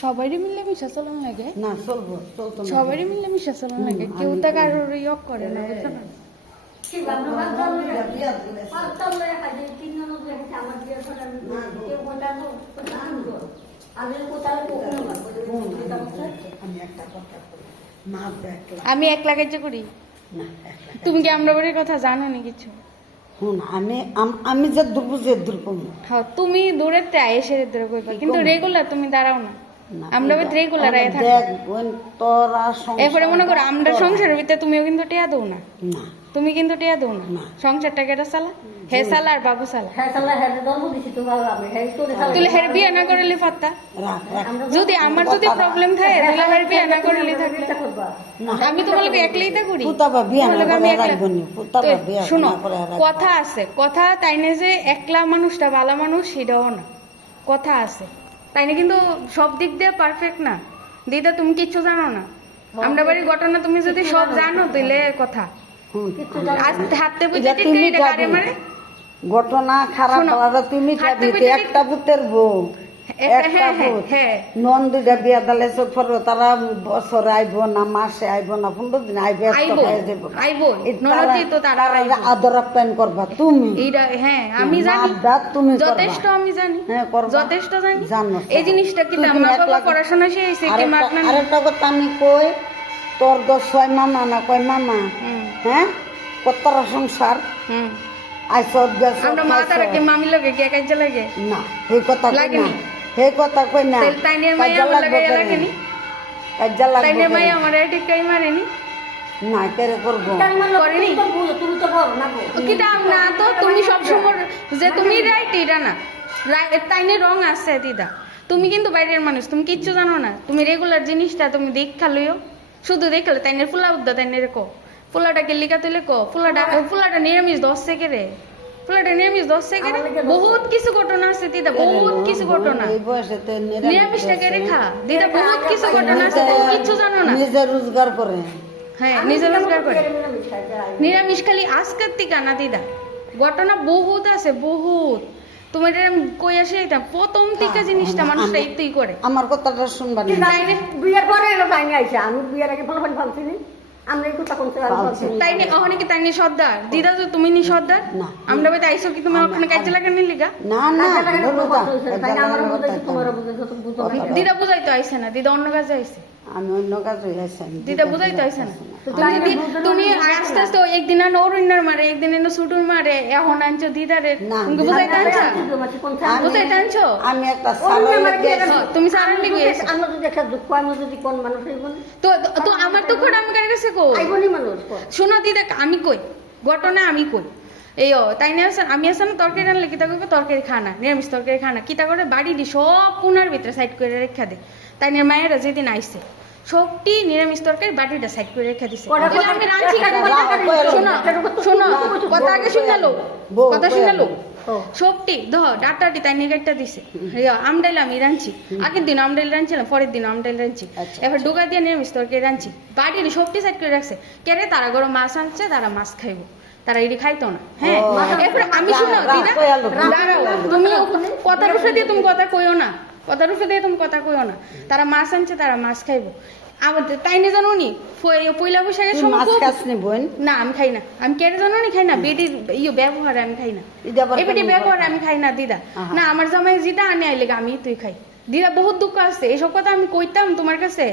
সবারই মিলেমিশে চলন লাগে না চলবো চলতো সবারই মিলেমিশে চলন লাগে কেউ তো কারোর ইয়ক করে না আমি এক লাগাইতে করি তুমি কি আমরা বাড়ির কথা জানো নি কিছু আমি যে দূর বুঝে দূর কমু হ্যাঁ তুমি দূরের তে এসে দূরে কইবা কিন্তু রেগুলার তুমি দাঁড়াও না আমরা বাড়ি রেগুলার আয় থাকো তোরা এরপরে মনে করো আমরা সংসারের ভিতরে তুমিও কিন্তু টিয়া দাও না না তুমি কিন্তু টিয়া দাও না সংসারটা কেটা চালা হে চালা আর বাবু চালা তুলে হের বিয়ে না করলে ফাত্তা যদি আমার যদি প্রবলেম থাকে তাহলে হের বিয়ে না করলে থাকলে আমি তোমাকে একলাই তা করি শুনো কথা আছে কথা তাই না যে একলা মানুষটা ভালো মানুষ সেটাও না কথা আছে তাই না কিন্তু সব দিক দিয়ে পারফেক্ট না দিদা তুমি কিচ্ছু জানো না আমরা বাড়ির ঘটনা তুমি যদি সব জানো তাহলে কথা হাতে বুঝে গাড়ি মারে ঘটনা খারাপ তুমি একটা পুতের বউ নন্দীটা বিয়া দালে তারা বছর আইব না মাসে আইব না 15 দিন আইবে আদর আপ্যায়ন করবা তুমি আমি জানি যথেষ্ট আমি জানি যথেষ্ট জানি এই জিনিসটা কি আমার বাবা পড়াশোনা শিখাইছে কি মাগনা আরেকটা কথা আমি কই তোর 10 মামা না কয় মামা হ্যাঁ কতটা সংসার আমরা মাতারা কি মামি লাগে কে কাজে লাগে না এই কথা কই না হে কথা কই না তাইনের মাইয়া লাগে লাগেনি কাজে লাগবে তাইনের মাইয়া আমারে ঠিক কাই মারেনি না কেরে করব করেনি তুমি তো করো না কি দাম না তো তুমি সব সময় যে তুমি রাইট এটা না তাইনের রং আছে দিদা তুমি কিন্তু বাইরের মানুষ তুমি কিচ্ছু জানো না তুমি রেগুলার জিনিসটা তুমি দেখা লইও শুধু দেখলে তাইনের ফুলা উদ্দা তাইনের কো ফুলাটা কে লিখা তুলে কো ফুলাটা নিরামিষ 10 সেকেন্ডে ফুলাটা নিরামিষ 10 সেকেন্ডে বহুত কিছু ঘটনা আছে দিদা বহুত কিছু ঘটনা এই বয়সেতে নিরামিষটাকে রেখা দিদা বহুত কিছু ঘটনা আছে কিচ্ছু জানো না নিজে রোজগার করে হ্যাঁ নিজে রোজগার করে নিরামিষ খালি আজকের থেকে না দিদা ঘটনা বহুত আছে বহুত তুমি এটা কই আসে এটা প্রথম থেকে জিনিসটা মানুষটা এইতেই করে আমার কথাটা শুনবা না বিয়ের পরে এলো টাইমে আইছে আমি বিয়ের আগে ফলাফল ভাবছিনি আমরা একটু তখন তাই নি ওখানে কি তাই নি সর্দার দিদা তো তুমি নি সর্দার আমরা বাড়িতে আইছো কি তুমি ওখানে কাজে লাগানি লিগা না না দিদা বুঝাইতো আইছে না দিদা অন্য কাজে আইছে আমি অন্য কাজে আইছি দিদা বুঝাইতো আইছে না তুমি আস্তে আস্তে একদিন আর নরুন্নার মারে একদিন এনে সুটুর মারে এখন আনছো দিদারে তুমি বুঝাইতে আনছো বুঝাইতে আনছো আমি একটা সালার তুমি সালার লিগে আমরা যদি একটা দুঃখ আমরা যদি কোন মানুষ হইব তো তো আমার দুঃখটা আমি কার কাছে কই আইবনি মানুষ শোনো দিদা আমি কই ঘটনা আমি কই এই তাই না আমি আসে না তরকারি রান্নলে কিতা করবে তরকারি খানা নিরামিষ তরকারি খানা কিতা করে বাড়ি দি সব কোনার ভিতরে সাইড করে রেখা দে তাই না মায়েরা যেদিন আইসে সবটি নিরামিষ তরকারি বাটিটা সাইড করে রেখে দিছে আমি রাঁধছি শোনো শোনো কথা আগে শুনালো কথা শুনালো সবটি ধর ডাটাটি তাই নিগাইটা দিছে আমডাইল আমি রাঁধছি আগের দিন আমডাইল রাঁধছিলাম পরের দিন আমডাইল রাঁধছি এবার ডুগা দিয়ে নিরামিষ তরকারি রাঁধছি বাটির সবটি সাইড করে রাখছে কেরে তারা গরম মাছ আনছে তারা মাছ খাইবো তারা এটি খাইতো না হ্যাঁ এরপর আমি শুনো দিদা দাঁড়াও তুমি কথার উপরে দিয়ে তুমি কথা কইও না কথার উপরে দিয়ে তুমি কথা কইও না তারা মাছ আনছে তারা মাছ খাইবো তাই না জানো নি পয়লা বৈশাখের সময় না আমি খাই না আমি কেটে জানো নি খাই না বেটির ব্যবহার আমি খাই না এই বেটির ব্যবহার আমি খাই না দিদা না আমার জামাই জিদা আনে আইলে আমি তুই খাই দিদা বহুত দুঃখ আছে এইসব কথা আমি কইতাম তোমার কাছে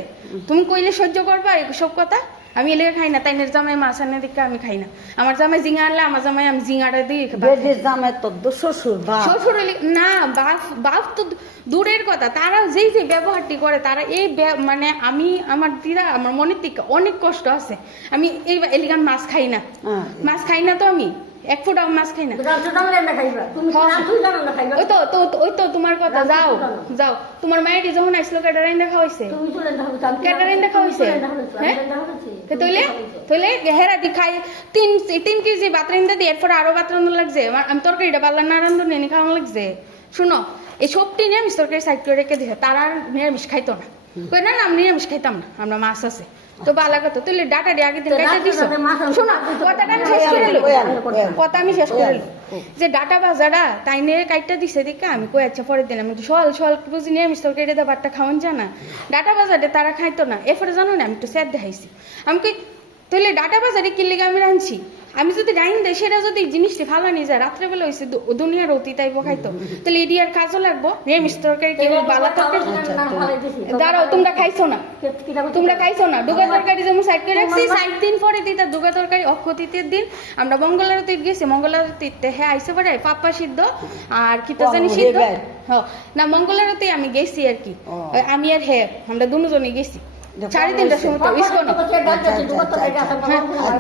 তুমি কইলে সহ্য করবা এইসব কথা আমি এলে খাই না, তাইনের জামাই মাছ আনে দেখে আমি খাই না। আমার জামাই জিঙা আনলে আমার জামাই আমি জিঙাটা দিয়ে বেডের জামাই তোর তো শ্বশুর বাপ। শ্বশুর না, বাপ বাপ তো দূরের কথা, তারা যেই যে ব্যবহারটি করে তারা এই মানে আমি আমার দিদা আমার মনের থেকে অনেক কষ্ট আছে। আমি এই এলিগান মাছ খাই না, মাছ খাই না, তো আমি এক ফুটাও মাছ খাই না। ওই তো তোমার কথা, যাও যাও, তোমার মায়ের যখন আসলো ক্যাটারিং দেখা হয়েছে, ক্যাটারিং দেখা হয়েছে, হ্যাঁ তৈলে তৈলে হেরাতি খাই 3 কেজি ভাত রান্ধা দিই, এরপর আরো ভাত রান্না লাগছে, আমি তরকারিটা পারলাম না রান্ধুনি এনে খাওয়ানো লাগছে। শুনো, এই সবটি নিরামিষ তরকারি সাইড করে রেখে দিছে, তারা আর নিরামিষ খাইতো না, কই না আমি নিরামিষ খাইতাম না, আমরা মাছ আছে তো বালা কথা। তুই ডাটা দিয়ে আগের দিন কেটে দিছো, শোনো কথাটা আমি শেষ করে এলো, কথা আমি শেষ করে এলো, যে ডাটা বাজারা তাই নিয়ে কাইটটা দিছে দেখে আমি কই আচ্ছা পরের দিন আমি সল সল বুঝি নিরামিষ তরকারি দিয়ে ভাতটা খাওয়ান জানা, ডাটা বাজারে তারা খাইতো না। এরপরে জানো না আমি একটু স্যার দেখাইছি, আমি কই তাহলে ডাটা বাজারে কিনলে আমি রাঁধছি, আমি যদি রাইন দেয় সেটা যদি জিনিসটি ফালানি যায় রাত্রেবেলা হয়েছে দুনিয়ার অতি তাই খাইতো, তাহলে এটি আর কাজও লাগবো। নিরামিষ তরকারি কেউ বালা তরকারি দাঁড়াও, তোমরা খাইছো না, তোমরা খাইছো না। ডুগা তরকারি যেমন সাইড করে রাখছি, 4 দিন পরে দিই তার ডুগা তরকারি অক্ষতিথের দিন আমরা মঙ্গলারতির গেছি, মঙ্গলারতিতে হ্যাঁ আইসে পরে পাপ্পা সিদ্ধ আর খিতা জানি সিদ্ধ, হ্যাঁ না মঙ্গলারতি আমি গেছি আর কি, আমি আর হ্যাঁ আমরা দুজনই গেছি 3:30টার সময় তো ইস্কন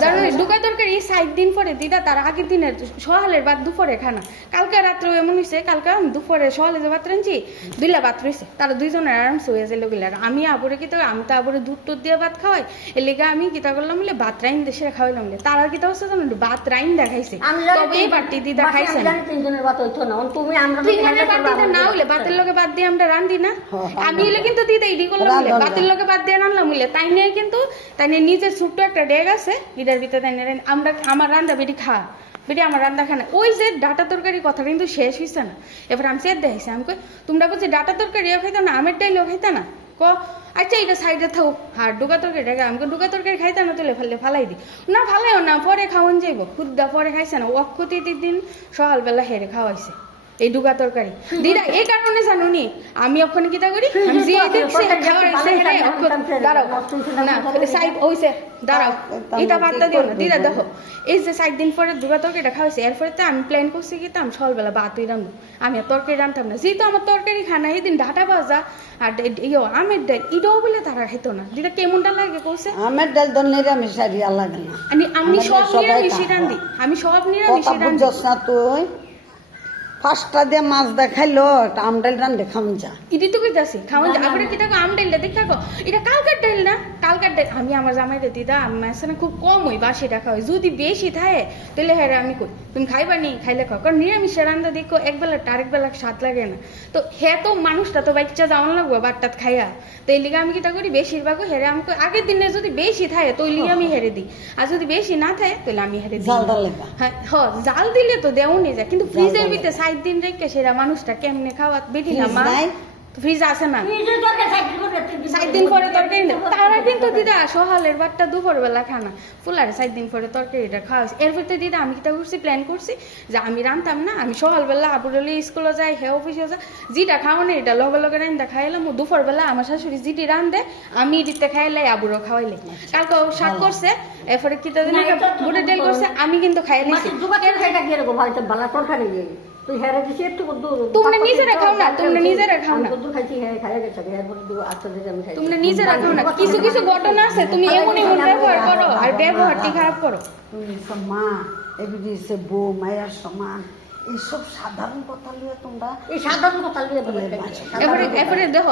জানো ডুকা তরকারি 7 দিন পরে দিদা তার আগের দিনের সকালের ভাত দুপুরে খানা, কালকে রাত্রে এমন হয়েছে, কালকে আমি দুপুরে সকালে যে ভাত রাঁধছি দুইলা ভাত রয়েছে, তারা দুইজনের আরামসে হয়ে যায় লোকগুলার। আমি আবরে কিতা আমি তো আবরে দুধ টুধ দিয়ে ভাত খাওয়াই, এর লেগে আমি কিতা করলাম বলে ভাত রাইন দেশে খাওয়াইলাম বলে, তারা কিতা হচ্ছে জানো ভাত রাইন দেখাইছে, তবে এই বাটি দিদা খাইছে না, 3 ভাত হইতো না, তুমি আমরা 3 বাটিতে না হলে ভাতের লগে ভাত দিয়ে আমরা রান্ধি না, আমি এলে কিন্তু দিদা ইডি করলাম বলে ভাতের লগে ভাত দিয়ে রান্নাম বলে, তাই নিয়ে কিন্তু তাই নিয়ে নিজের ছোট্ট একটা ডেগ আছে এটার ভিতরে তাই নিয়ে আমরা আমার রান্না বেটি খাওয়া বেটি আমার রান্না খানা, ওই যে ডাটা তরকারি কথা কিন্তু শেষ হয়েছে না। এবার আমি চেয়ে দেখছি আমি কই তোমরা বলছি ডাটা তরকারিও খাইতো না, আমের ডাইলও খাইতা না, ক আচ্ছা এটা সাইডে থাকুক, আর ডুগা তরকারি আমাকে ডুগা তরকারি খাইতা না, তুলে ফেললে ফালাই দি না, ফালাইও না, পরে খাওয়ান যাইব, খুদ্দা পরে খাইছে না, অক্ষতির দিন সকালবেলা হেরে খাওয়াইছে এই ডুগা তরকারি দিদা। এই কারণে জানো নি আমি ওখানে কিতা করি, আমি যে দেখছি খাওয়াইছে হেরে দাঁড়াও না সাইড হইছে, দাঁড়াও এটা বার্তা দিও না দিদা। দেখো এই যে 7 দিন পরে ডুগা তরকারিটা খাওয়াইছে, এরপরে তো আমি প্ল্যান করছি কি আমি সকালবেলা ভাতই রান্নু, আমি আর তরকারি রান্তাম না, যেহেতু আমার তরকারি খানা এই দিন ডাটা ভাজা আর আমের ডাল এটাও বলে তারা খেতো না। দিদা কেমনটা লাগে কইছে, আমের ডাল তো নিরামিষ আর ইয়া লাগে না, আমি সব নিরামিষই রান্ধি, আমি সব নিরামিষই রান্ধি। তুই 5টা দিয়ে মাছ দেখাইলো একটা আম ডাল রান্ধে খাম যা, ইডি তো কইতাছি খাওয়ান যা, আপনি কি দেখো আম ডালটা দেখা গো এটা কালকার ডাল না, কালকার ডাল আমি আমার জামাইরে দিদা আমি মাছ না খুব কম হই বাসি রাখা হয়, যদি বেশি থাকে তাহলে হ্যাঁ আমি কই তুমি খাইবা নি খাইলে খাও, কারণ নিরামিষের রান্না দেখো একবেলা আরেক বেলা স্বাদ লাগে না, তো হ্যাঁ তো মানুষটা তো বাচ্চা যাওয়ান লাগবো বাটটাত খাইয়া, তো এই লিগে আমি কিটা করি বেশিরভাগ হেরে আমি আগের দিনে যদি বেশি থাকে তো ওই লিগে আমি হেরে দিই, আর যদি বেশি না থাকে তাহলে আমি হেরে দিই। হ্যাঁ জাল দিলে তো দেওয়ানি যায়, কিন্তু ফ্রিজের ভিতরে 7 দিন রেখে সেরা মানুষটা কেমনে খাওয়া বেটি না মা, ফ্রিজ আছে না 7 দিন পরে তরকারি না, তারা কিন্তু দিদা সকালের ভাতটা দুপুর বেলা খানা ফুলারে 7 দিন পরে তরকারিটা খাওয়া হয়েছে। এরপর তো দিদা আমি কিতা করছি প্ল্যান করছি যে আমি রান্তাম না, আমি সকালবেলা আবুরলি স্কুলে যাই হ্যাঁ অফিসে যাই, যেটা খাওয়ানো এটা লগে লগে রান্দা খাইলাম, দুপুর বেলা আমার শাশুড়ি যেটি রান্ধে আমি এটিতে খাইলাই আবুরও খাওয়াইলে, কালকে শাক করছে এরপরে কিতা দিন বুটের ডাল করছে আমি কিন্তু খাইলাইছি। তোমরা নিজেরা খাও না, তোমরা নিজেরা খাও না, তোমরা নিজেরা খাও না, কিছু কিছু ঘটনা আছে তুমি এমন এমন ব্যবহার করো আর ব্যবহারটি খারাপ করো। মা এগুলি বউ মায়ের সমান এইসব সাধারণ কথা লিয়ে তোমরা এই সাধারণ কথা লিয়ে এরপরে দেখো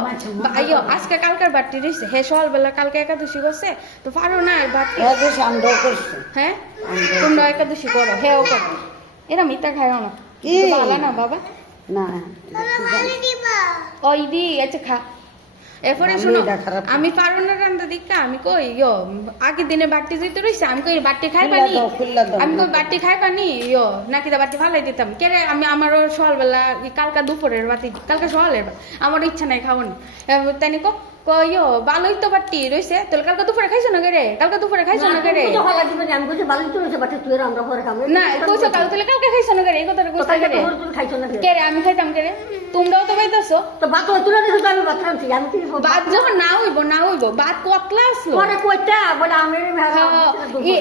আইয়ো আজকে কালকার বাড়তি রয়েছে হে সকালবেলা কালকে একাদশী করছে তো পারো না আর বাড়তি হ্যাঁ তোমরা একাদশী করো হেও করো, এরা মিথ্যা খাইও না ভালো না বাবা না ওই দি আচ্ছা খা। এরপরে শুনো আমি পারো না রান্না দিকা আমি কই আগের দিনে বাটি যেতে রয়েছে আমি কই বাটি খাই পানি, আমি কই বাটি খাই পানি নাকি তা বাটি ফালাই দিতাম কে রে, আমি আমারও সকালবেলা কালকা দুপুরের বাতি কালকে সকালের আমার ইচ্ছা নাই খাওয়ানি, তাই কো কইও ভালোই তো বাটি রইছে তাহলে কালকে দুপুরে খাইছো না রে কালকে দুপুরে খাইছো না রে তো ভালো দিবেন আমি কইছি ভালো তো রইছে বাট তুই আমরা পরে খাবো না কইছো কাল তাহলে কালকে খাইছো না রে এই কথাটা কইছো রে তুই খাইছো না কে রে আমি খাইতাম কে রে তোমরাও তো খাইতাছো তো ভাত তুলে দিছো তো আমি ভাত রাঁধছি আমি কি ভাত যখন না হইব ভাত কতলা আসলো পরে কইতা বলে আমি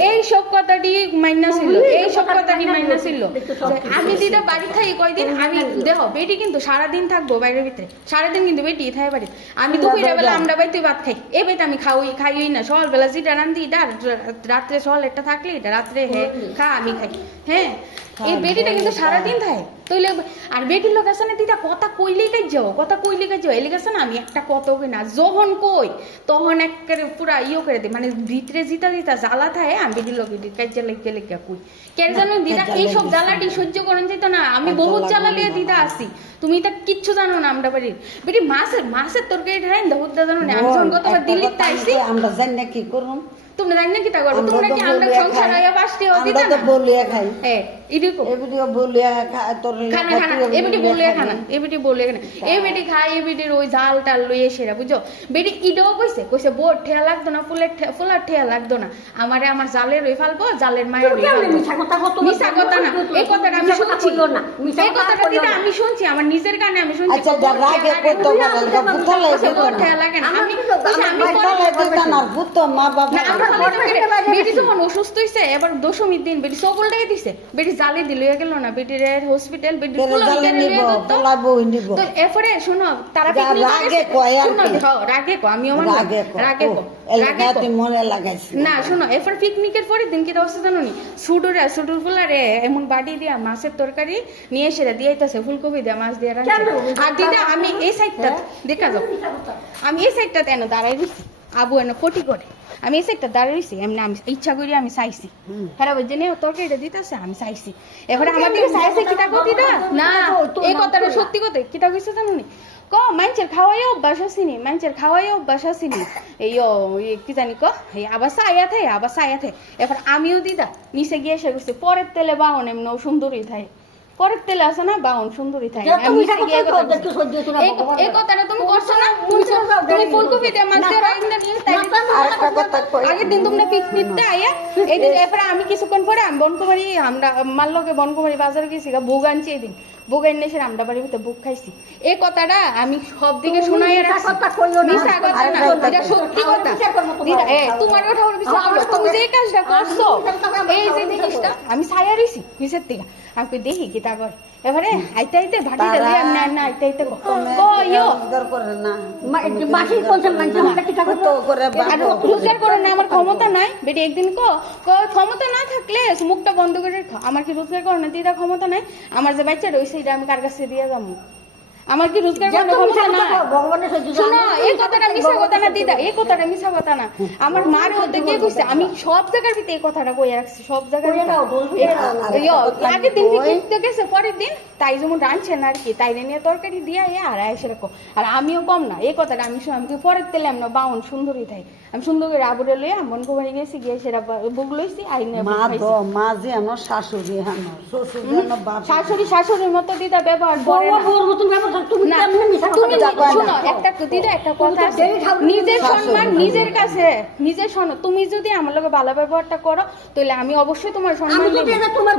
এই সব কথাটি মাইনা ছিল এই সব কথাটি মাইনা ছিল আমি দিদা বাড়ি থাকি কয়দিন আমি দেখো বেটি কিন্তু সারাদিন থাকবো বাইরের ভিতরে সারাদিন কিন্তু বেটি থাকে বাড়ি আমি দুপুরের বেলা আমরা বাড়িতে ভাত খাই এ বেটা আমি খাইই না সকালবেলা যেটা রান্ধি এটা রাত্রে সকাল একটা থাকলে এটা রাত্রে খা আমি খাই হ্যাঁ এই বেটিটা কিন্তু সারাদিন থাকে তইলে আর বেটির লোক আছে না দিদা কথা কইলেই কাজ যাও এলে গেছে না আমি একটা কত কই না যখন কই তখন একেবারে পুরা করে দিই মানে ভিতরে জিতা জ্বালা থাকে আমি বেটির লোক কাজে লেগে কই কেন জানো দিদা এইসব জ্বালাটি সহ্য করেন যেত না আমি বহুত জ্বালা লিয়ে দিদা আসি তুমি এটা কিচ্ছু জানো না আমরা বাড়ির বেটি মাছের তরকারি ঢালেন বহুত জানো না আমি যখন গতবার দিল্লিতে আইছি আমরা জানি না কি করুম তোমরা জানি না কি তা করবো তোমরা কি আমরা সংসার হইয়া পাশতে হতি না আমরা তো বলিয়া খাই হ্যাঁ এরকম এবিডিও বলিয়া তোর খানা এবিটি বলিয়া খানা এই বেটি খাই এই বেটির ওই জাল টাল লইয়ে সেরা বুঝছো বেটি ইডও কইছে বোর ঠেয়া লাগতো না ফুলের ঠেয়া লাগতো না আমারে আমার জালের ওই ফালবো জালের মায়ের মিশা কথা না এই কথাটা আমি শুনছি এই কথাটা দিদা আমি শুনছি আমার নিজের কানে আমি শুনছি আচ্ছা রাগে কত বড় ঠেয়া লাগে না আমি মা বাবা বেটি যখন অসুস্থ হইছে এবার দশমীর দিন বেটি সকলটাই দিছে বেটি জালি দিল গেল না বেটির হসপিটাল বেটি তো এরপরে শোনো তারা রাগে কো আমিও রাগে মনে লাগাইছি না শোনো এরপর পিকনিকের পরের দিন কি অবস্থা জানো নি সুডুর ফুলারে এমন বাটি দিয়া মাছের তরকারি নিয়ে এসে দিয়ে আইতাছে ফুলকপি দিয়া মাছ দিয়ে রান্না আর দিদা আমি এই সাইডটা দেখা যাও আমি এই সাইডটাতে এনে দাঁড়াই দিচ্ছি আবু এনে ফটি করে আমি এসে একটা দাঁড়িয়েছি এমনি আমি ইচ্ছা করি আমি চাইছি হ্যাঁ বুঝছি নে তরকারিটা দিতেছে আমি চাইছি এবারে আমার দিকে চাইছে কিতা কতি না এই কথাটা সত্যি কথা কিতা কইছে জানো নি মানুষের খাওয়াই অভ্যাস আসিনি এই কি জানি আবার সায়াতে এবার আমিও দিদা নিচে গিয়ে এসে গেছি পরের তেলে বাহন এমন সুন্দরী থাকে পরের তেলে আছে না বাহন সুন্দরী থাকে এই কথাটা তুমি করছো না তুমি ফুলকপি দিয়ে মাছ দিয়ে আগের দিন তোমরা পিকনিকটা আইয়া এই দিন এরপরে আমি কিছুক্ষণ পরে আমি বনকুমারী আমরা আমার লোকে বনকুমারী বাজারে গেছি বুক আনছি এই দিন বুক এনে এসে আমরা বাড়ির ভিতরে বুক খাইছি এই কথাটা আমি সব দিকে শোনাই মিশা কথা না এটা সত্যি কথা দিদা তোমার কথা তুমি যে কাজটা করছো এই যে জিনিসটা আমি ছায়া রইছি নিচের থেকে আমি দেখি কি তা করে এবারে আইতে ভাটিটা দিয়ে আমি না আইতে রোজগার করে না আমার ক্ষমতা নাই বেটি একদিন ক্ষমতা না থাকলে মুখটা বন্ধ করে রেখো আমার কি রোজগার করে না দিদা ক্ষমতা নাই আমার যে বাচ্চাটা ওই সেইটা আমি কার কাছে দিয়ে যাবো আমার কি রোজগার করার ক্ষমতা না শোনো এই কথাটা মিছা কথা না দিদা এই কথাটা মিছা কথা না আমার মার হতে কে কইছে আমি সব জায়গার ভিতরে এই কথাটা কইয়া রাখছি সব জায়গার আগের দিন পিকনিক গেছে পরের দিন তাই যেমন রাঁধছেন আর কি তাই নিয়ে তরকারি দিয়ে আর সেরকম আর আমিও কম না এই কথাটা আমি পরের তেলে আমরা বাউন সুন্দরী থাই আমি সুন্দর করে আবুরে লইয়া মন কুমারি গেছি গিয়ে সেটা বুক লইছি শাশুড়ির মতো দিদা ব্যবহার করে তুমি যদি আমার লোক ভালো ব্যবহারটা করো তাহলে আমি অবশ্যই তোমার সম্মান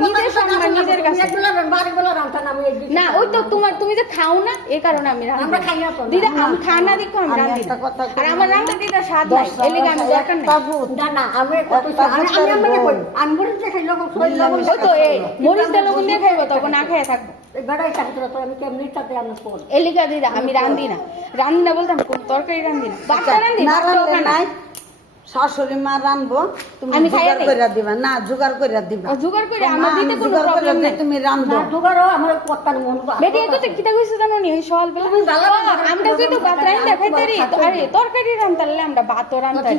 নিজের সম্মান নিজের কাছে না ওই তো তোমার তুমি যে খাও না এই কারণে আমি দিদা আমি খানা দেখো আমি রান্ধি আর আমার রান্না দিদা স্বাদ নাই এলিগে আমি দরকার নাই ওই তো এই মরিচ দিয়ে লবণ দিয়ে খাইবো তখন না খাইয়া থাকবো এলিকা দিদা আমি রান্ধি না বলতে আমি কোন তরকারি রান্ধি না বাচ্চা রান্ধি নাই শাশুড়ি মা রানবো তুমি জোগাড় করে দিবা না জোগাড় করে দিবা জোগাড় করে আমার দিতে কোনো প্রবলেম নাই তুমি রানবো জোগাড় আমার কত্তার মন বেটি এত তো কিটা কইছ জানো নি সকাল বেলা আমরা যদি তো ভাত রান্না খাইতারি আরে তরকারি রান্তালে আমরা ভাত রান্তারি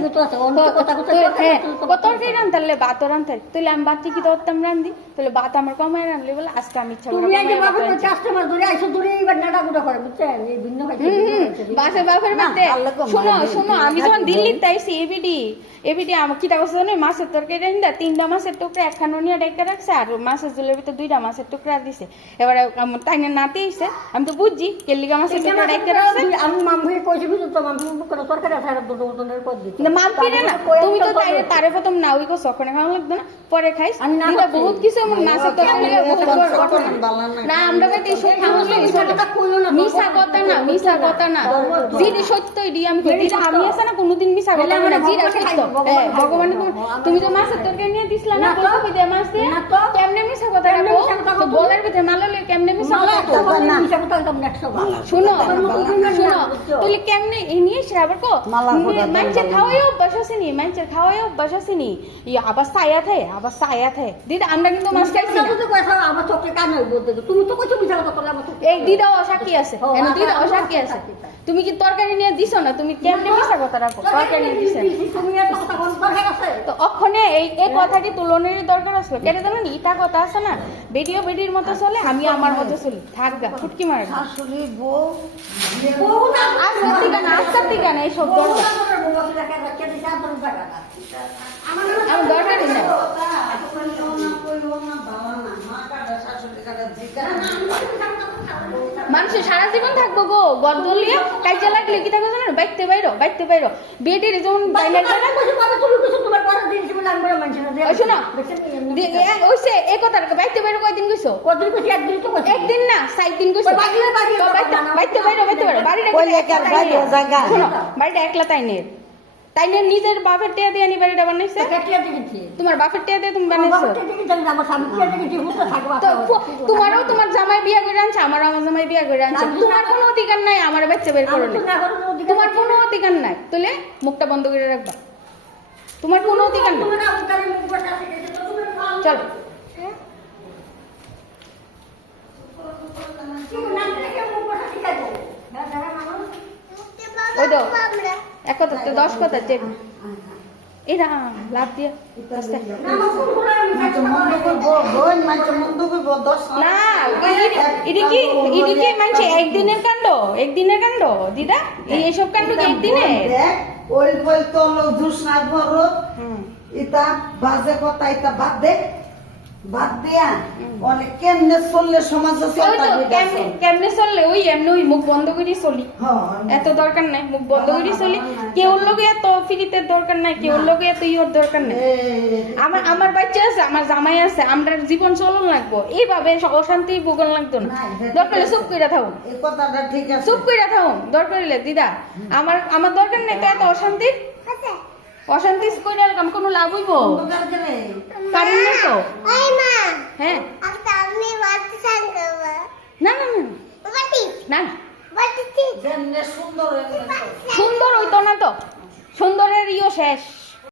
তরকারি রান্তালে ভাত রান্তারি তাহলে আমি ভাত কি করতাম রান্ধি তাহলে ভাত আমার কমায় রান্নলে বলে আজকে আমি ইচ্ছা করে তুমি আগে বাবা কাস্টমার ধরে আইছো ধরে এইবার নাড়া গুড়া করে বুঝছেন এই ভিন্ন খাইছে বাসে বাপের মধ্যে শোনো আমি যখন দিল্লিতে আইছি এবিডি এবিডি আমার কিটা করছে জানো মাছের তরকারি রাইন্দা 3টা মাছের টুকরা একখান নিয়ে ডেকে রাখছে আর মাছের ঝোলের ভিতর 2টা মাছের টুকরা দিছে এবারে তাই না নাতে আইছে আমি তো বুঝছি কেলিগা মাছের টুকরা ডেকে রাখছে আমি মামুকে কইছি বুঝছো তো মামু কোনো তরকারি আছে আর দুটো ওজনের কর দিতে না মাল পিরে না তুমি তো তারে প্রথম না ওই কো সখনে খাওয়া লাগতো না পরে খাইস আমি না দিদা খাচ্ছি। বহুত কিছু আমার মাছের তরকারি বহুত বড় ঘটনা না আমরা কাছে সব খাওয়া মিছা কথা না যিনি সত্য এডি আমি কই দিদা আমি আছে না কোনোদিন মিছা কথা বলে না যিরা সত্য ভগবান তুমি তো মাছের তরকারি নিয়ে দিছলা না কত কই দে মাছ দে কেমনে মিছা কথা রাখো তো বলার ভিতরে মাল ললে কেমনে মিছা কথা শুনো শুনো তুই কেমনে এই নিয়ে আবার কো মানছে খাওয়াই অভ্যাস আছে নি মানছে খাওয়াই অভ্যাস আছে নি ই আবার সায়াত হে দিদা আমরা কিন্তু মাছ খাইছি না আমার চোখে কান বলতে তুমি তো কইছো মিছা কথা বলে আমার চোখে এই দিদা অসাক্ষী আছে কেন দিদা অসাক্ষী আছে তুমি কি তরকারি নিয়ে দিছো না তুমি কেমনে মিছা কথা রাখো তরকারি নিয়ে দিছ তুমি এত কথা কোন দরকার আছে তো অক্ষণে এই কথাটি তুলনের দরকার আসলো কেন জানো নি ইটা কথা আছে না বেটিও বেটির মতো চলে আমি আমার মতো চলি থাক গা ফুটকি মার শাশুড়ি বউ আর সত্যি কেন এই সব দরকার আমার দরকারই না মানুষের সারা জীবন থাকবো গো গদলিয়া কাইজা লাগলে কি থাকবে জানো বাইতে বাইরো বেটির যেমন বাইনা শোনো ওইসে এই কথা বাইতে বাইরো কয়দিন গেছো একদিন না 7 দিন গেছো বাইতে বাইরো বাড়িটা শোনো বাড়িটা একলা তাইনের নিজের বাপের টিয়া দিয়ে বাড়িটা বানাইছে তোমার বাপের টিয়া দিয়ে তুমি বানাইছো তো তোমারও তোমার জামাই বিয়া করে আনছে আমারও আমার জামাই বিয়া করে আনছে তোমার কোনো অধিকার নাই আমার বাচ্চা বের করো তোমার কোনো অধিকার নাই তাহলে মুখটা বন্ধ করে রাখবা তোমার কোনো অধিকার নাই চলো ওই দাও এক কথা 10 কথা চেক এরা লাভ দিয়া না ইডি কি মানছে একদিনের কাণ্ড দিদা এইসব কাণ্ড কি একদিনের ওই বল তো লোক দুসনা ভরো ইতা বাজে কথা ইতা বাদ দিয়া অনেক কেমনে চললে সমাজ কেমনে চললে ওই এমনি ওই মুখ বন্ধ করে চলি এত দরকার নাই মুখ বন্ধ করে চলি কেউর লগে এত ফিরিতে দরকার নাই কেউর লগে এত ইয়োর দরকার নাই আমার বাচ্চা আছে আমার জামাই আছে আমরা জীবন চলন লাগবো এইভাবে অশান্তি ভোগন লাগতো না দরকার চুপ করে থাকুন চুপ করে থাকুন দরকার হলে দিদা আমার দরকার নেই তো এত অশান্তির অশান্তি করে আমি কোনো লাভ হইব কারণ নেই তো হ্যাঁ না সুন্দর হইতো না তো সুন্দরের শেষ